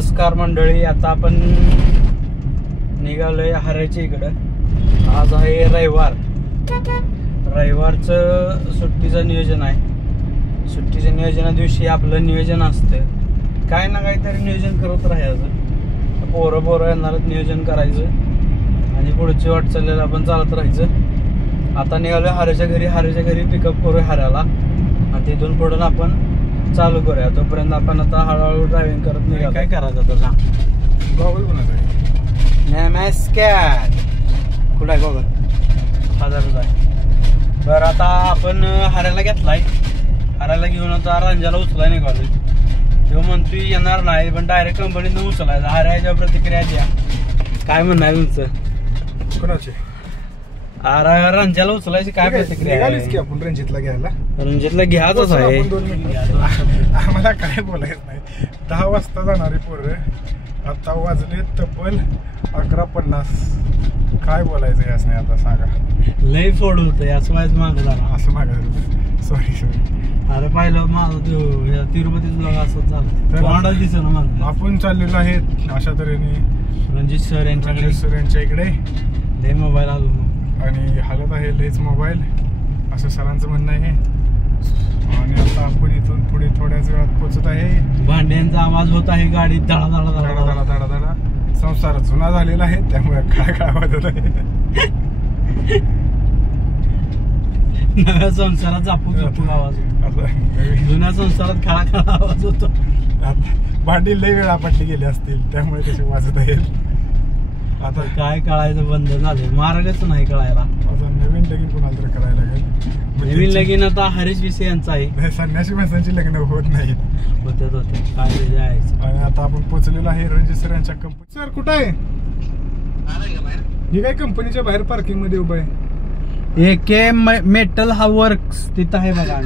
नमस्कार मंडळी, आता आपण निघालोय हऱ्याच्या इकडं. आज आहे रविवार. रविवारचं सुट्टीचं नियोजन आहे. सुट्टीच्या नियोजना दिवशी आपलं नियोजन असतं, काय ना काहीतरी नियोजन करत राहायचं. पोरं येणारच नियोजन करायचं आणि पुढची वाटचालीला आपण चालत राहायचं. आता निघालोय हऱ्याच्या घरी पिकअप करूया हऱ्याला आणि तिथून पुढून आपण चालू करूया. तोपर्यंत आपण आता हळूहळू ड्रायव्हिंग करत निघालो. काय करायचं आता सांग. गॉगल कोणाचा आहे? नमस्कार. कुठं आहे गॉगल? 1000 आहे. बरं, आता आपण हऱ्याला घेतलाय. हऱ्याला घेऊन आता रंजाला उचलाय निघालोय. तेव्हा म्हणतोय येणार नाही, पण डायरेक्ट कंपनीनं उचलायचं. हऱ्याच्या प्रतिक्रिया द्या, काय म्हणणं आहे तुमचं? कोणाचे? रंजाला उचलायची काय प्रतिक्रिया आहे? की आपण रणजितला घ्यायला. रणजितला घ्यायचंच आहे. आम्हाला काय बोलायचं नाही. 10 वाजता जाणारे पोरं आता वाजले तब्बल 11:50. काय बोलायचं याच नाही आता सांगा. लय फोड होतं असं वाईज मागं झाला. असं मागायचं. सॉरी. अरे पाहिलं माझं तो तिरुपतीचं जागा असंच झालं. दिसत ना माझं. आपण चाललेलो आहे अशा तऱ्हेने रणजित सर यांच्या इकडे. लय मोबाईल आलो आणि हालत आहे लयच मोबाईल, असं सरांचं म्हणणं आहे. आणि आता आपण इथून पुढे थोड्याच वेळात पोहोचत आहे. भांड्यांचा आवाज होत आहे गाडीत. धडा. संसार जुना झालेला आहे, त्यामुळे काय वाजत आहे. नव्या संसारात झापूक आवाज होतो. जुन्या संसारात खळा आवाज होतो. भांडी लय वेळा पटली गेली असतील, त्यामुळे कसे वाजत आहेत. आता काय कळायचं बंद झाले, मार्गच नाही कळायला. आता नवीन लगीन कोणाला तर करायला लागेल. नवीन लगीन आता हरीश विषय यांचा आहे. संन्यासी माणसांची लग्न होत नाहीत. होते काय जायचं. आणि आता आपण पोहोचलेलो आहे रणजित सर यांच्या कंपनी. सर कुठं आहे? ही काय कंपनीच्या बाहेर पार्किंग मध्ये उभं आहे. AK मेटल हा वर्क्स तिथं आहे बघा.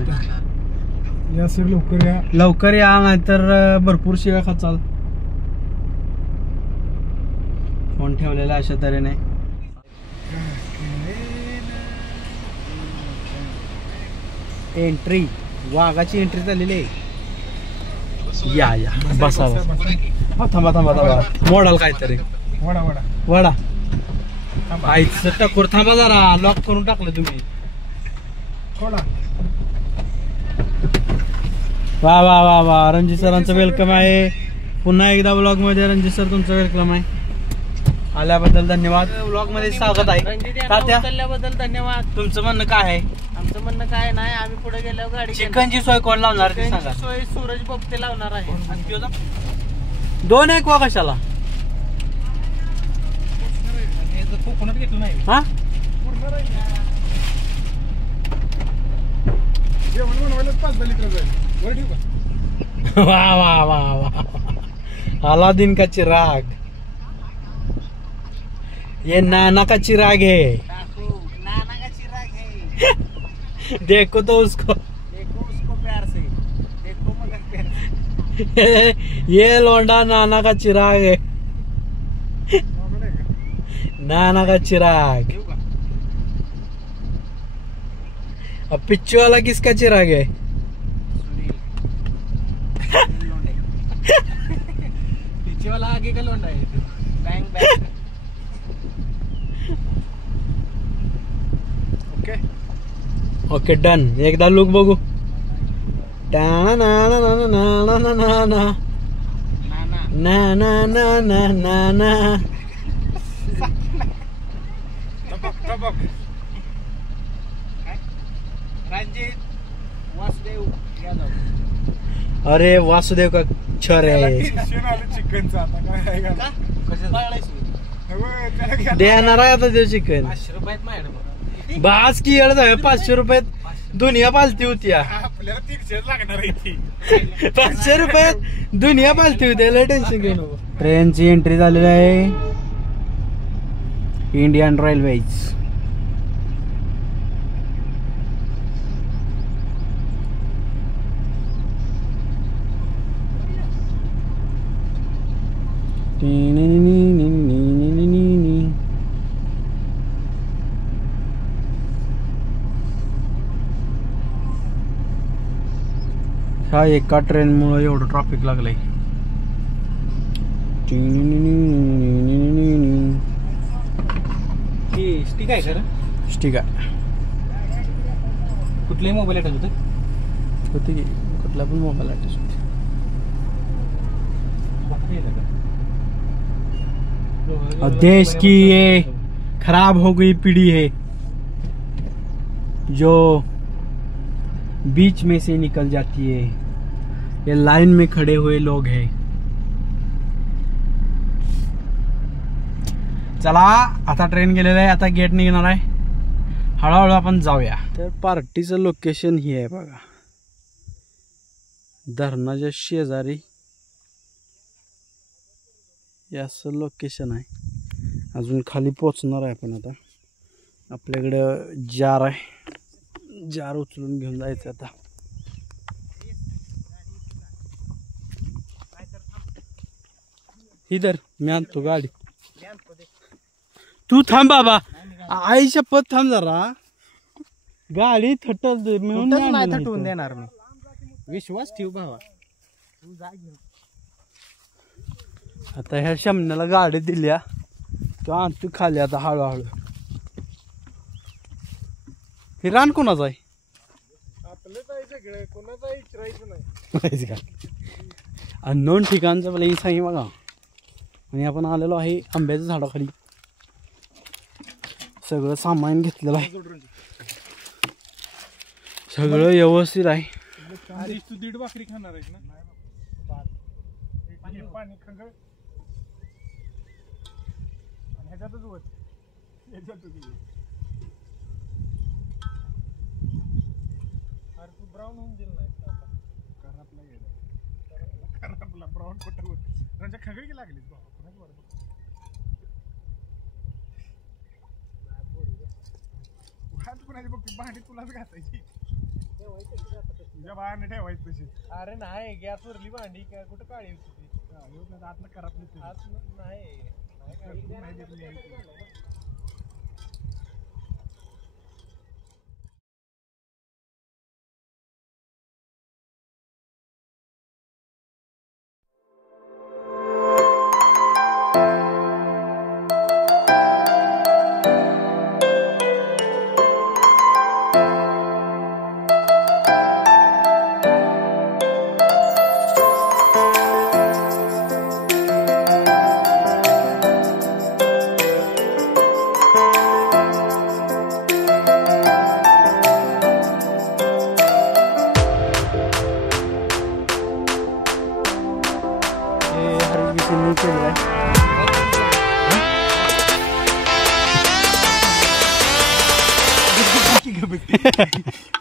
या सर लवकर या नाहीतर भरपूर शिव्या खाचाल. फोन ठेवलेला अशा तऱ्हेने. एंट्री, वाघाची एंट्री झालेली आहे. या बसा. थांबा मोडाल काहीतरी. वडा आईचं टकोर. थांबा जरा, लॉक करून टाकलं तुम्ही. वा रणजित सरांचं वेलकम आहे. पुन्हा एकदा ब्लॉग मध्ये रणजित सर तुमचं वेलकम आहे. आल्याबद्दल धन्यवाद. ब्लॉग मध्ये स्वागत आहे. तात्याबद्दल धन्यवाद. तुमचं म्हणणं काय आहे? आमचं म्हणणं काय नाही, आम्ही पुढे गेल्यावर गाडी चिकनची सोय कोण लावणार ते सांगा. सोय सूरज बप्ते लावणार आहे. 2 एक वा कशाला? कोकणात घेतलं नाही. हा वा अलादीन का चिराग. ये नाना का चिराग है. नाना का चिराग है. देखो तो उसको प्यार से देखो, मगर प्यार से. ये लोंडा नाना का चिराग है. नाना का चिराग. अब पिच्चू वाला किसका चिराग है? पीछे वाला आगे का लोंडा है. बैंग. Okay done. एकदा लुक बघू. रणजित वासुदेव यादव. अरे वासुदेव का छर आहे. चिकनचा आता काय देणार आहे आता ते चिकन. 500 रुपयात मॅडम. बास की येळ जावे. 500 रुपयात दुनिया पालती होती. आपल्याला 300 लागणार आहे. 500 रुपयात दुनिया पालती होती. लय टेन्शन घेऊ नको. ट्रेनची एंट्री झालेली आहे. Indian railways. ह्या एका ट्रेनमुळे एवढं ट्रॅफिक लागलंय. ती स्टिक आहे खरं ठीक आहे कुठलेही मोबाईल आठवत होतं होती की कुठला पण मोबाईल आर्टिस्ट होती. और देश की ये खराब हो गई पीढ़ी है जो बीच में से निकल जाती है. ये लाइन में खड़े हुए लोग हैं. चला आता ट्रेन गेलेला आहे. आता गेट निघणार आहे. हळूहळू आपण जाऊया. तर पार्टीचं लोकेशन ही आहे बघा. धरणाच्या शेजारी हे असं लोकेशन आहे. अजून खाली पोचणार आहे आपण. आता आपल्याकडं जार आहे. जार उचलून घेऊन जायचं आता. इधर मी आणतो गाडी. तू थांब बाबा. आई शपथ थांब जरा. गाडी थटल म्हणून नाही थटवून देणार मी. विश्वास ठेव भावा. तू जा घेऊन. आता ह्या शमण्याला गाडी दिल्या किंवा आणतो खाली आता हळूहळू. हे रान कोणाचं आहे? आपलंच आहे सगळं, कोणाचं आहे विचारायचं नाही. माहिती का अननोन ठिकाणचं मला हे सांगे बघा. आणि आपण आलेलो आहे आंब्याच्या झाडाखाली. सगळं सामान घेतलेलं आहे. सगळं व्यवस्थित आहे. अरे तू 1.5 भाकरी खाणार आहेस ना? पाणी खंगळ आणि ह्याच्यातच वर ह्याच्यातच. अरे तू ब्राऊन होऊन गेला नाही करापला गेला. करापला ब्राऊन कुठं होत त्यांच्या खंगळ की लागलीच बाबा. कोणाच बरोबर कुणाची बघ भांडी तुलाच घासायची. तुझ्या बाहेर ठेवायची तशी. अरे नाही गॅस वरली भांडी काय कुठं काळी होती ती. आतनं करापली आत नाही.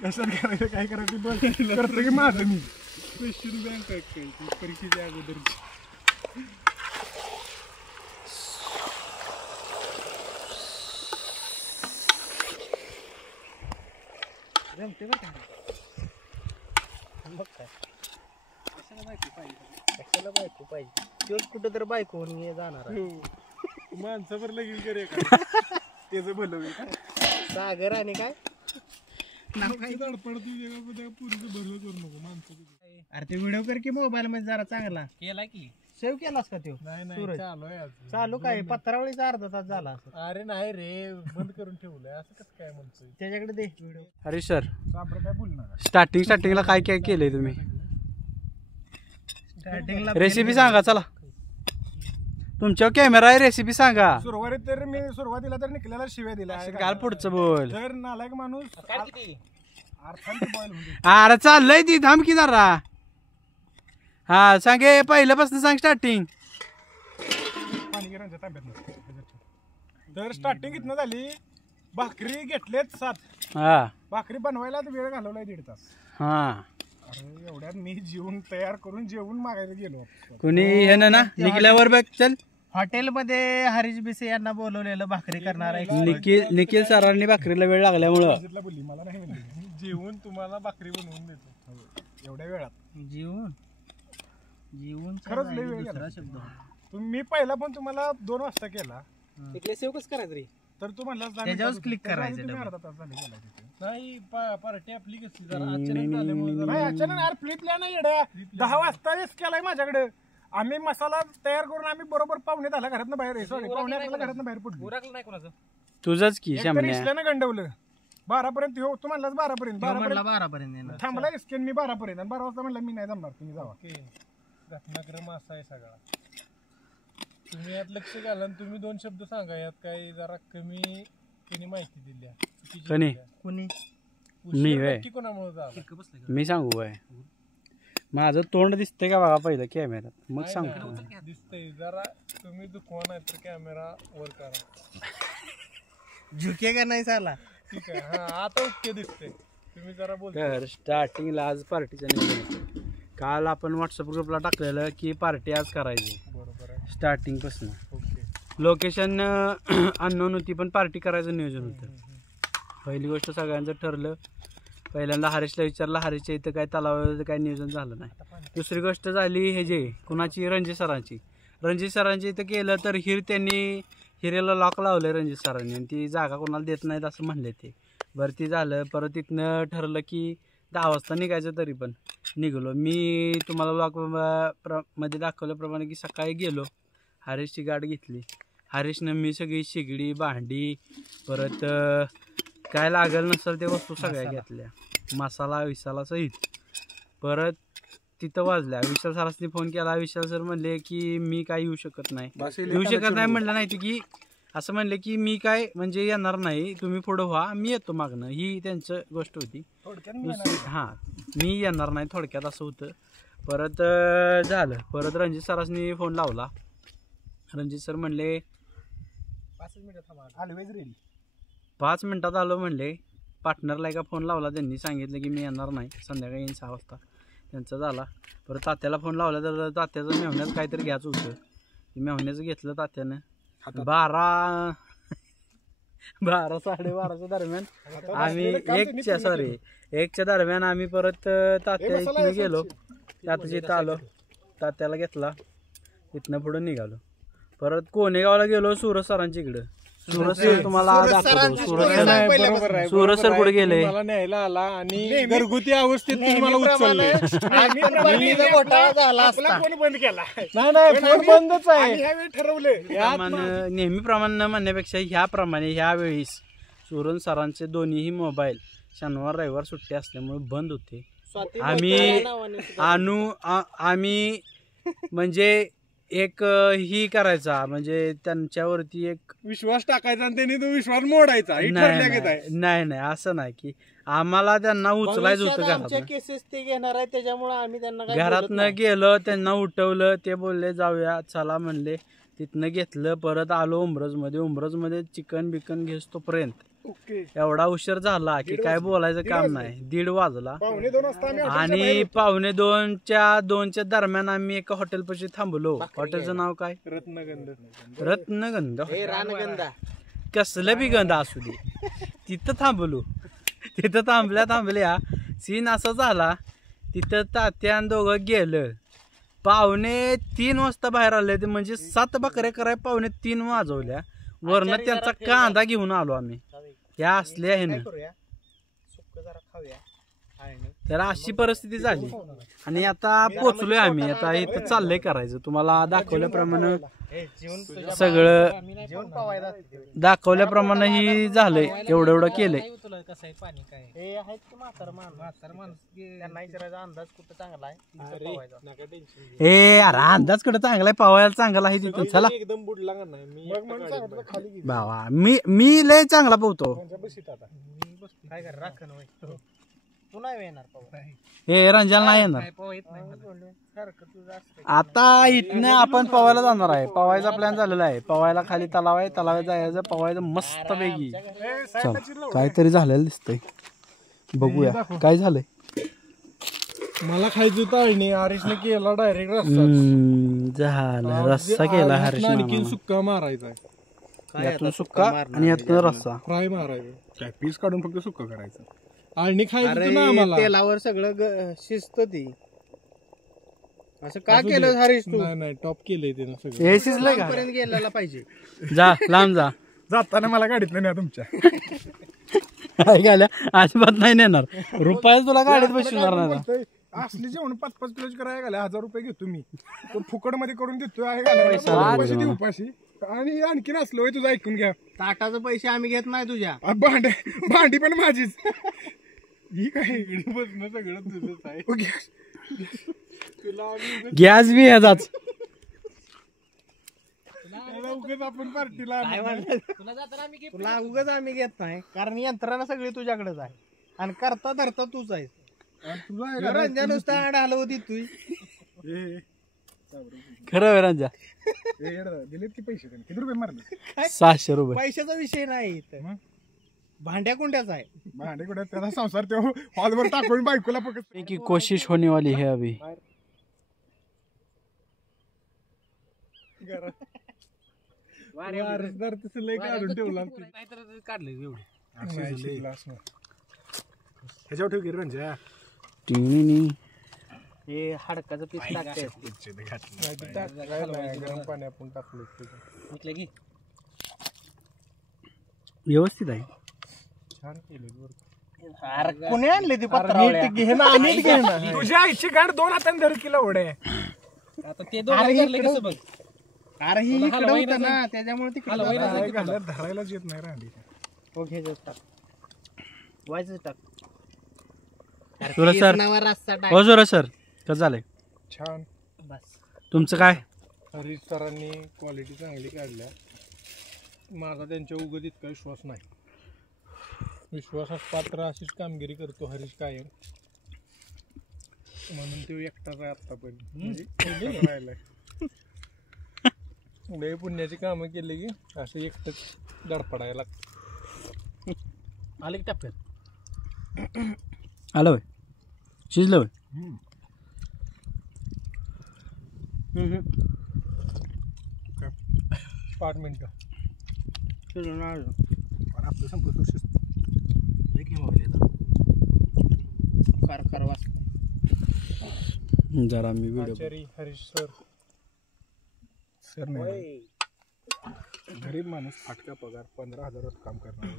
कसं करायचं काय करायचं बघ करतो की माझं मी. क्वेश्चन बँक काय परीक्षेच्या अगोदरची. जमते बरं का. मग काय कशाला बायको पाहिजे. तोच कुठं तर बायको होऊन जाणार आहे. माणसावर लगीन करे का त्याचं भलं होईल का. सागर आणि काय नाव काय पुरीचं भरलं करू नको माणसं. अरे ते व्हिडिओ कर की मोबाईल मध्ये जरा चांगला केला की. सेव्ह केलास का तो? नाही चालू काय पत्रावळीचा अर्धा तास झाला. अरे नाही रे बंद करून ठेवलंय. असं कसं काय म्हणतोय. त्याच्याकडे दे व्हिडिओ. अरे सर काय बोलणार. स्टार्टिंगला काय काय केलंय तुम्ही? स्टार्टिंगला रेसिपी सांगा. चला तुमच्या कॅमेरा आहे. रेसिपी सांगा. सुरुवातीत तर मी सुरुवातीला तर निकल्याला शिव्या दिल्या. काल पुढचं बोल. तर नालायक माणूस अर्थांत बॉईल म्हणजे. अरे चाललंय ती थांब की जरा. हा सांगे पहिल्यापासून सांग स्टार्टिंग. पाणी गिरांच्या तांब्यात. तर स्टार्टिंग इथनं झाली. भाकरी घेतलेत 7. हा भाकरी बनवायला वेळ घालवलाय 1.5 तास. हा अरे एवढ्यात मी जेवण तयार करून जेवण मागायला गेलो. कोणी हे ना निघल्यावर बघ. चल हॉटेलमध्ये हरीश बिसे यांना बोलवलेलं भाकरी करणार आहे. निखिल सरांनी भाकरीला वेळ लागल्यामुळं बोलली मला नाही म्हणली. जेवून तुम्हाला भाकरी बनवून देतो एवढ्या वेळात. जीवन खरंच लय वेळ गेला. मी पहिला पण तुम्हाला 2 वाजता केला. इकडे सेव्ह कसं करायचं रे. तर तू म्हणला त्याच्यावर क्लिक करायचं. अर्धा तास झाले नाही पार्टी आपली कशी जरा अचानक झाल्यामुळे. नाही अचानक यार प्री प्लॅन आहे येड्या. 10 वाजता केलाय माझ्याकडे आम्ही मसाला तयार करून आम्ही बरोबर पावणे 10 घरातनं बाहेर सॉरी पावणे 11 घरातनं बाहेर पडलो. उरकलं नाही कोणाचं तुझंच की एकतरी शामण्या इसल्यानं गंडवलं 12 पर्यंत हो तू म्हणलास 12 पर्यंत 12 पर्यंत येणार. थांबला इसकेन मी 12 पर्यंत आणि 12 वाजता म्हणलं मी नाही जमणार तुम्ही जावा. घटनाक्रम असा आहे सगळा. तुम्ही यात लक्ष घाला आणि तुम्ही 2 शब्द सांगा. यात काही जरा कमी तिने माहिती दिली आहे. चुकीची कोणी? दिली आहे. कोणी मी उशीर व्हय. नक्की कोणामुळे झाला? मी सांगू बाय माझं तोंड दिसतंय का बघा पहिलं कॅमेऱ्यात मग नाही सांगतो. ना, दिसतंय जरा तुम्ही दुखवा नाही तर कॅमेरा वर करा. झुके का नाही साला. ठीक आहे. हा आता ओके दिसतंय. तुम्ही जरा बोलता. तर स्टार्टिंगला आज पार्टीचं नियोजन काल आपण व्हॉट्सअप ग्रुपला टाकलेलं की पार्टी आज करायची बरोबर आहे. स्टार्टिंग पासून. ओके. लोकेशन अननोन होती पण पार्टी करायचं नियोजन होतं. पहिली गोष्ट सगळ्यांचं ठरलं. पहिल्यांदा हरीशला विचारलं, हरीशच्या इथं काय तलावाचं काय नियोजन झालं नाही. दुसरी गोष्ट झाली हे जे कुणाची रणजित सरांची इथं केलं तर त्यांनी हिरेला लॉक लावलं रणजित सरांनी आणि ती जागा कोणाला देत नाहीत असं म्हणले ते. बरं ती झालं. परत तिथनं ठरलं की 10 वाजता निघायचं तरी पण निघलो. मी तुम्हाला ब्लॉग मध्ये दाखवल्याप्रमाणे की सकाळी गेलो हरीशची गाठ घेतली. हरीशनं मी सगळी शेगडी भांडी परत काय लागेल नसेल ते वस्तू सगळ्या घेतल्या मसाला सहित. परत तिथं वाजल्या. विशाल सरांनी फोन केला. विशाल सर म्हणले की मी काय येऊ शकत नाही म्हणलं नाही की असं म्हणले की मी काय म्हणजे येणार नाही तुम्ही पुढं व्हा मी येतो मागणं ही त्यांचं गोष्ट होती. हां मी येणार नाही थोडक्यात असं होतं. परत झालं. परत रणजित सरांनी फोन लावला. रणजित सर म्हणले 5 मिनिटं थांबा ऑलवेज रेडी. 5 मिनिटात आलो म्हणले. पार्टनरला एका फोन लावला. त्यांनी सांगितलं की मी येणार नाही संध्याकाळी येईन 6 वाजता. त्यांचा झाला. परत तात्याला फोन लावला तर तात्याचं मेहण्याचं काहीतरी घ्यायचं होतं. मेहण्याचं घेतलं तात्यानं. 12 12:30 दरम्यान आम्ही 1च्या दरम्यान आम्ही परत तात्या इथनं गेलो. तात्याच्या इथं आलो. तात्याला घेतला. इथनं पुढं निघालो. परत कोणेगावला गेलो सूरज सरांच्या इकडं. सूरज सर तुम्हाला दाखवतो. सूरज सर कुठे गेले मला न्यायला आला आणि घरगुती अवस्थेत तुम्ही मला उचलले. फोन बंद केला नाही फोन बंदच आहे. ह्यावेळी ठरवले नेहमीप्रमाणे म्हणण्यापेक्षा ह्या वेळेस सूरज सरांचे दोन्हीही मोबाईल शनिवार रविवार सुट्टी असल्यामुळे बंद होते. आम्ही म्हणजे एक ही करायचा म्हणजे त्यांच्यावरती एक विश्वास टाकायचा आणि त्यांनी तो विश्वास मोडायचा. नाही असं नाही की आम्हाला त्यांना उचलायचं होतं आमच्या केसेस ते घेणार आहे त्याच्यामुळे आम्ही त्यांना घरातनं गेलो त्यांना उठवलं. ते बोलले जाऊया चला म्हणले. तिथनं घेतलं. परत आलो उमरजमध्ये चिकन बिकन घेतोपर्यंत एवढा उशीर झाला की काय बोलायचं काम नाही. 1:30 वाजला. 1:45 आणि 1:45च्या दरम्यान आम्ही एका हॉटेलपाशी थांबलो. हॉटेलचं नाव काय? रत्नगंध. रानगंधा कसलं बी गंध असू दे तिथं थांबलो. तिथं थांबल्या सीन असा झाला. तिथं तात्यान दोघं गेलं. 2:45 वाजता बाहेर आले ते म्हणजे 7 भाकऱ्या कराय 2:45 वाजवल्या. वरनं त्यांचा कांदा घेऊन आलो आम्ही. त्या असल्या हे ना तर अशी परिस्थिती झाली. आणि आता पोचलोय आम्ही. आता इथं चाललंय करायचं. तुम्हाला दाखवल्याप्रमाणे सगळं दाखवल्याप्रमाणे ही झालंय. एवढं केलंय. अरे अंदाज कुठं चांगला आहे पवायला चांगला आहे तिथं. चला एकदम बुडला का नाही. बाबा मी लय चांगला पोहतो. हे रंजन नाही येणार. आता इथनं आपण पवायला जाणार आहे. पवायचा प्लॅन झालेला आहे. पवायला खाली तलाव आहे. तलावात जायचं पवायचं मस्त पैकी. काहीतरी झालेलं दिसतंय. बघूया काय झालंय. मला खायचं होतं आणि हरीशने केला डायरेक्ट झाला रस्सा केला हरीश. आणखी सुक्का मारायचा. यातून सुक्का आणि यातून रस्सा फ्राय मारायचा. पीस काढून फक्त सुक्का करायचं. आणि खायचं ना आम्हाला. तेलावर सगळं शिजत ती. असं का केलं हरीश तू? नाही टॉप केलंय त्यानं सगळं. हे शिजलंय का? पर्यंत गेलेला पाहिजे. जा लांब जा. जाताना मला गाडीत नाही तुमच्या काय गेल्या अजिबात नाही नेणार. रुपया तुला गाडीत बसवणार नाही. असले जेवण 5-5 किलोची करायला घाला 1000 रुपये घेतो मी पण फुकट मध्ये करून देतो आहे घालायला पैसे देऊ उपाशी आणि आणखीन असलं होय तुझं ऐकून घ्या ताटाचे पैसे आम्ही घेत नाही तुझ्या भांडी पण माझीच ही काय इकडे बसणं सगळं तुझंच आहे तुला गॅस बी ह्याचाच उगाच आपण पार्टीला काय म्हणलं तुला उगाच आम्ही घेत नाही कारण यंत्रणा सगळी तुझ्याकडेच आहे आणि करता धरता तूच आहेस रंजन नुसता आड आलो होती तू खरं रंजा दिलेत की पैसे त्यांनी किती रुपये मारले 600 रुपये पैशाचा विषय नाही इथं. भांड्या कुंड्याचा आहे भांडे कुठे त्याचा संसार तेव्हा हॉलवर टाकून बायकोला पकड की कोशिश होने वाली है अभी वारसदार तसं लय काढून ठेवला काढले एवढे ह्याच्यावर ठेव की रंजा टिनी हे हाडकाचं पीस लागते गरम पाणी आपण टाकलं म्हटलं की व्यवस्थित आहे छान केलं बरं कोणी आणले ती पत्रावळ्या तुझ्या आईची गाड 2 हाताने धर किलो ओढे आता ते दोन धरले कसं बघ अरे ही इकडं होतं ना त्याच्यामुळे तिकडे धरायलाच येत नाही रांडी ओके टाक वायच टाक सुरज सर नावावर रस्ता टाक हो सुरज सर कसं झालंय छान बस तुमचं काय हरीश सरांनी क्वालिटी चांगली काढल्या माझा त्यांच्या उगत इतका विश्वास नाही विश्वासास पात्र अशीच कामगिरी करतो हरीश कायम म्हणून तो एकटाच आहे आतापर्यंत राहिलाय लय पुण्याची कामं केली की असं एकटंच धडपडायला लागतं आले की टप्प्यात आलं होय शिजलं होय 5 मिनिटं आपलं आपलं संपत कार वाजता जरा मी व्हिडिओ आचारी हरीश सर नाही गरीब माणूस फाटका पगार 15,000 काम करणार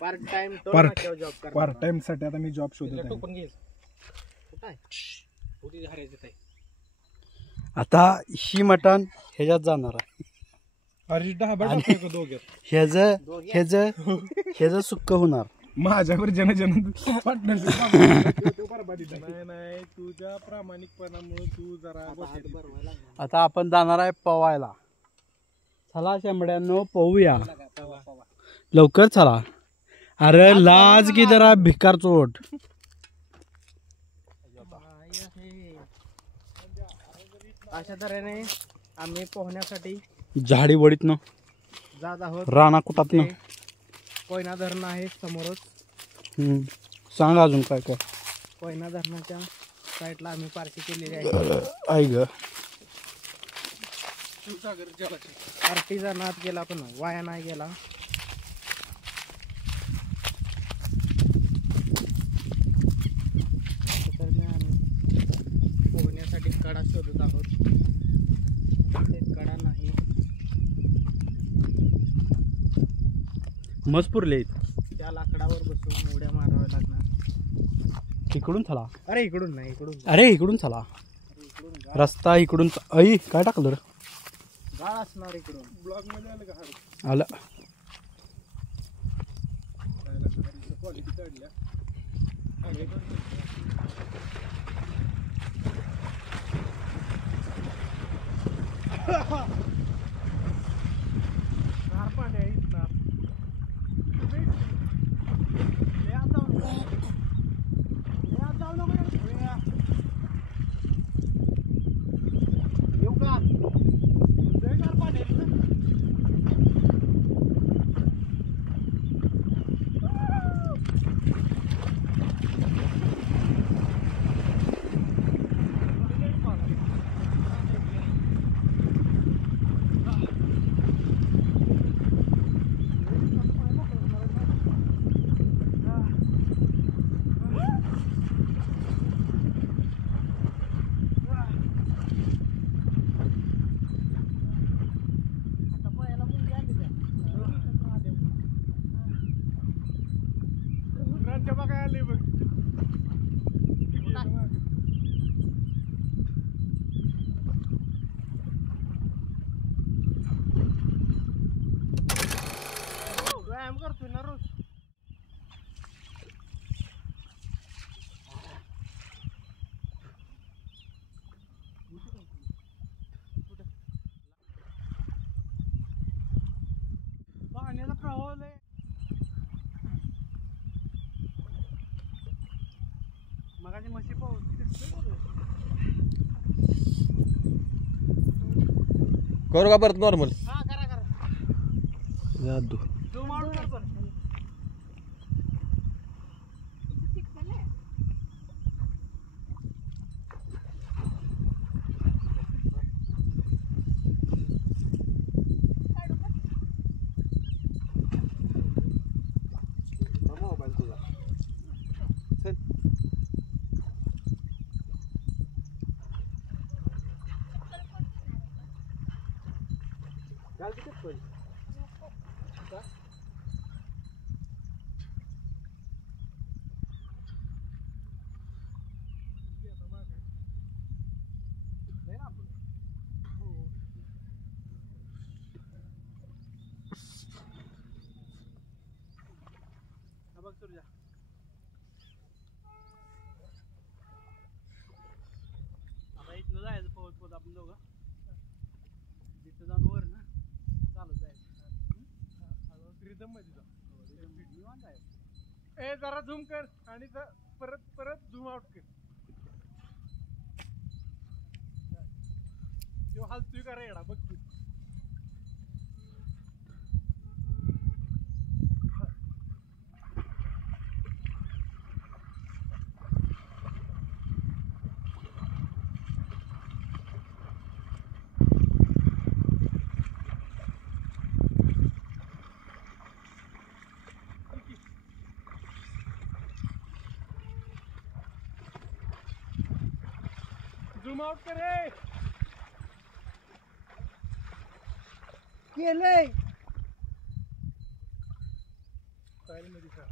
पार्ट टाइम जॉब कर पार्ट टाइम साठी आता मी जॉब शोधत आहे टोकन घे होती हरायचं आहे आता ही मटण ह्याच्यात जाणार आहे हरीश ढाबा टाकायचं दोघ्यात ह्याचं सुक्क होणार माझ्यावर जन पार्टनरशिप नाही तुझ्या प्रामाणिकपणामुळे तू जरा आता आपण जाणार आहे पवायला चला शेंबड्यांनो पवूया लवकर चला अरे लाज की जरा भिकार चोट अशा तऱ्हेने आम्ही पोहण्यासाठी झाडी वडीतनं जात आहोत राणा कुटातनं कोयना धरण आहे समोरच सांगा अजून काय काय कोयना धरणाच्या साईडला आम्ही पार्टी केलेली आहे आई ग पार्टीचा नाद गेला पण वाया नाही गेला आम्ही पोहण्यासाठी कडा शोधत आहोत कडा नाही मजपूरले त्या लाकडावर बसून उड्या माराव्या लागणार इकडून चला अरे इकडून नाही इकडून अरे इकडून चला रस्ता इकडून आई काय टाकलं रे गाळ असणार इकडून ब्लॉग मध्ये आलं का आलं क्वालिटी काढल्या मगाची म्हशी पाहू दिसतोय करू का परत नॉर्मल हा करा जादू झूम आउट कर बरं मोबाईल तुझा बघ सूर्या आता इथनं जायचं पोहत पोहत आपण दोघं तिथं जाऊन वर ना चालत जायचं रिदम मध्ये जा निवांत आहे ए जरा झूम कर आणि परत परत झूम आउट कर तो हालतोय का रेडा बघ तू झूम आउट कर रे केलंय स्टाईल मध्ये कर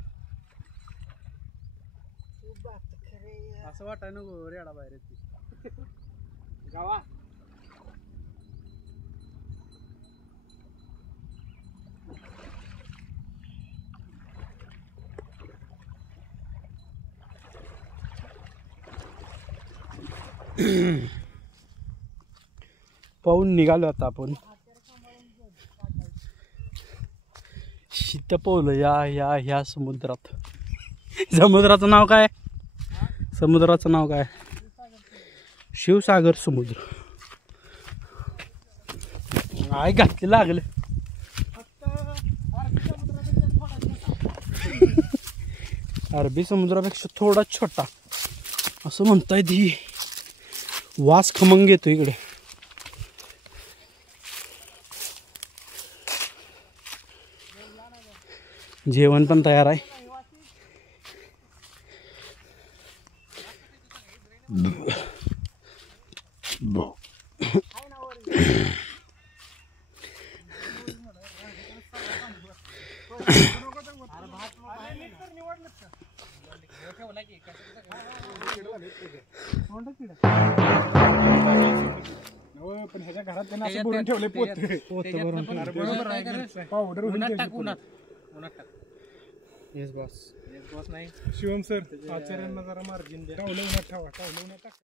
असं वाटाय नको रेडा बाहेर येते गावा पाहून निघालो आता आपण शीत पोहलं ह्या समुद्रात समुद्राचं नाव काय समुद्राचं नाव काय शिवसागर समुद्र काय घातले लागले अरबी समुद्रापेक्षा थोडा छोटा असं म्हणताय ती वास खमंग येतो इकडे जेवण पण तयार आहे पण ह्याच्या घरात त्यांना असं भरून ठेवले पावडर येस बॉस नाही शिवम सर आचार्यांना जरा मार्जिन द्या टावलं उन्हात ठेवा टावलं उन्हात टाका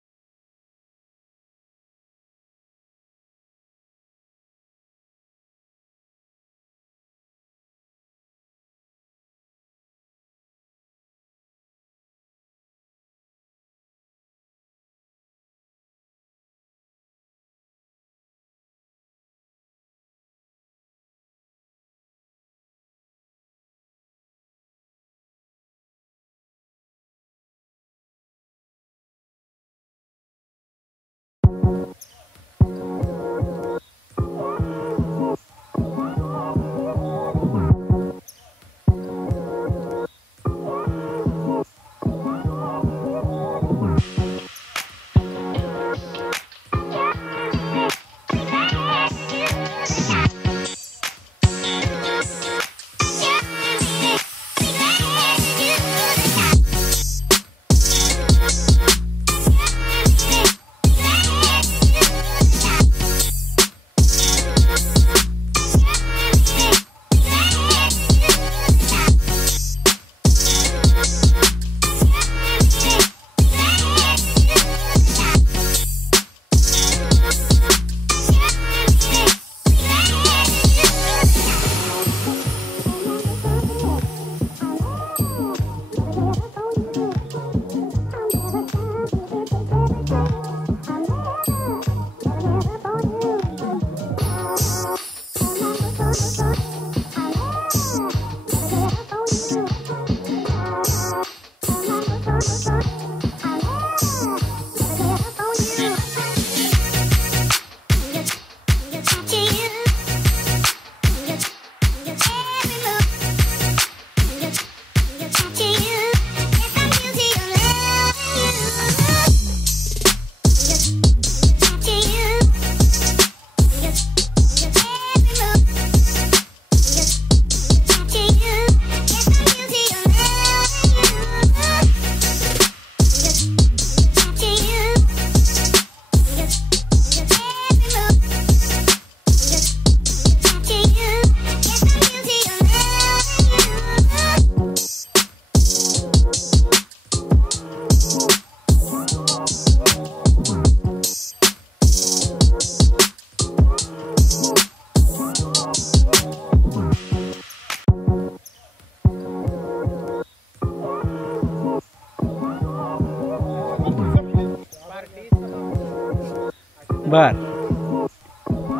बर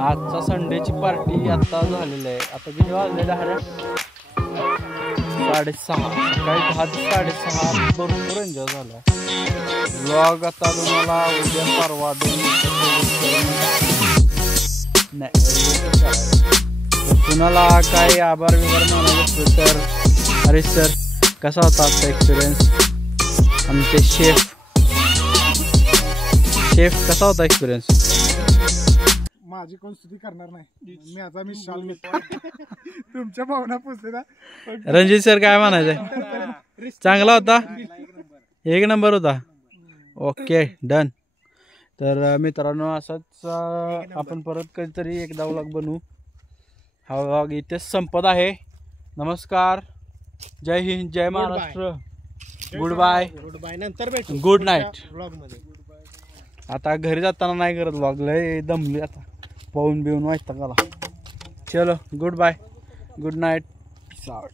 आजचा संडेची पार्टी आता झालेली आहे. आता किती वाजले 6:30 सकाळी 10 ते 6:30 भरपूर एन्जॉय झाला. व्लॉग आता तुम्हाला उद्या परवा 2 कुणाला काय आभार विभार मानायचं तर अरे सर कसा होता आजचा एक्सपिरियन्स. आमचे शेफ कसा होता एक्सपिरियन्स. माझी कोण स्तुती करणार नाही. मी आता शाल घेतो. तुमच्या भावना पोचले ना. रणजित सर काय म्हणायचंय. चांगला होता. 1 नंबर होता. Okay done. तर मित्रांनो असाच आपण परत कधीतरी एकदा व्लॉग बनवू. हा व्लॉग इथेच संपत आहे. नमस्कार. जय हिंद जय महाराष्ट्र. Good bye. नंतर भेटू. Good night. व्लॉग मध्ये. आता घरी जाताना नाही करत व्लॉग. लय दमली आता. पाहून बिवून वाजता मला. चलो goodbye. Good night. Peace out.